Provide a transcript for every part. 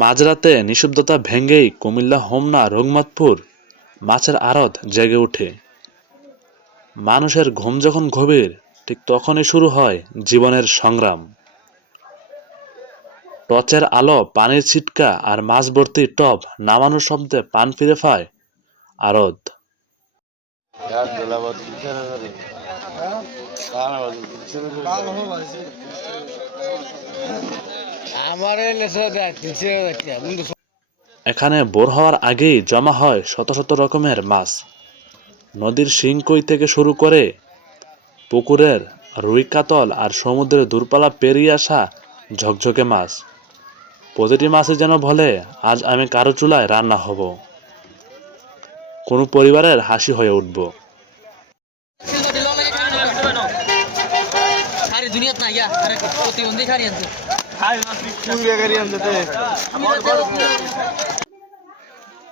মাঝরাতে নিস্তব্ধতা ভেঙেই কুমিল্লা হোমনা রঘুনাথপুর মাছের আড়ত জেগে ওঠে। মানুষের ঘুম যখন গভীর, ঠিক তখনই শুরু হয় জীবনের সংগ্রাম। টর্চের আলো, পানির ছিটকা আর মাছ ভর্তি টব নামানোর শব্দে পান ফিরে পায় আড়ত। এখানে ভোর হওয়ার আগেই জমা হয় শত শত রকমের মাছ। নদীর শিংকই থেকে শুরু করে পুকুরের রুই, কাতল আর সমুদ্রের দূরপাল্লা পেরিয়ে আসা ঝকঝকে মাছ। প্রতিটি মাছই যেন বলে, আজ আমি কারো চুলায় রান্না হব, কোনো পরিবারের হাসি হয়ে উঠব।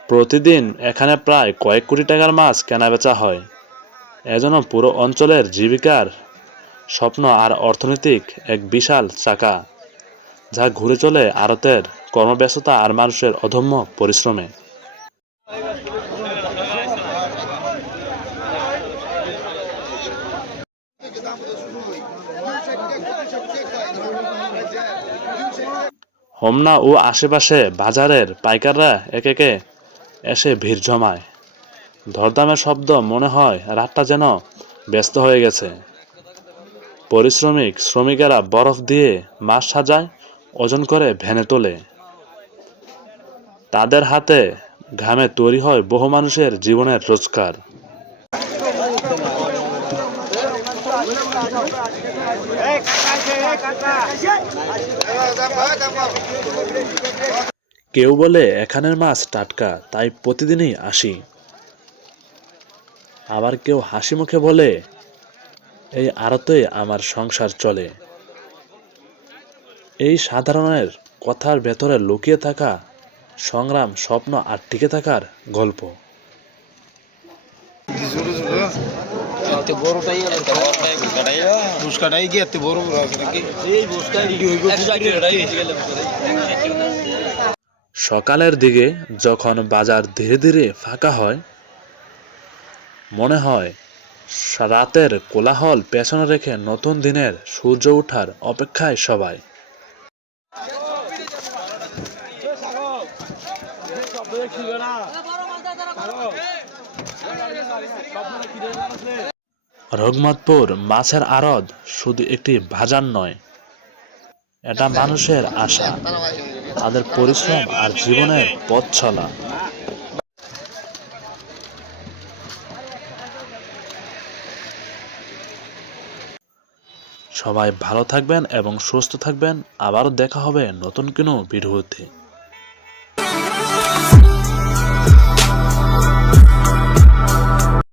প্রতিদিন এখানে প্রায় কয়েক কোটি টাকার মাছ কেনাবেচা হয়। এজন্য পুরো অঞ্চলের জীবিকার স্বপ্ন আর অর্থনৈতিক এক বিশাল চাকা, যা ঘুরে চলে আড়তের কর্মব্যস্ততা আর মানুষের অদম্য পরিশ্রমে। হোমনা ও আশেপাশে বাজারের পাইকাররা একে একে এসে ভিড় জমায়। দরদামের শব্দ, মনে হয় রাতটা যেন ব্যস্ত হয়ে গেছে। শ্রমিকেরা বরফ দিয়ে মাছ সাজায়, ওজন করে ভ্যানে তোলে। তাদের হাতে ঘামে তৈরি হয় বহু মানুষের জীবনের রোজগার। কেউ বলে এখানের মাছ টাটকা, তাই প্রতিদিনই আসি। আবার কেউ হাসি মুখে বলে, এই আড়তে আমার সংসার চলে। এই সাধারণের কথার ভেতরে লুকিয়ে থাকা সংগ্রাম, স্বপ্ন আর টিকে থাকার গল্প। সকালের দিকে যখন বাজার ধীরে ধীরে ফাঁকা হয়, মনে হয় রাতের কোলাহল পেছনে রেখে নতুন দিনের সূর্য ওঠার অপেক্ষায় সবাই। রঘুনাথপুর মাছের আড়ত শুধু একটি বাজার নয়, এটা মানুষের আশা, তাদের পরিশ্রম আর জীবনের পথ চলা। সবাই ভালো থাকবেন এবং সুস্থ থাকবেন। আবারও দেখা হবে নতুন কোনো ভিডিওতে।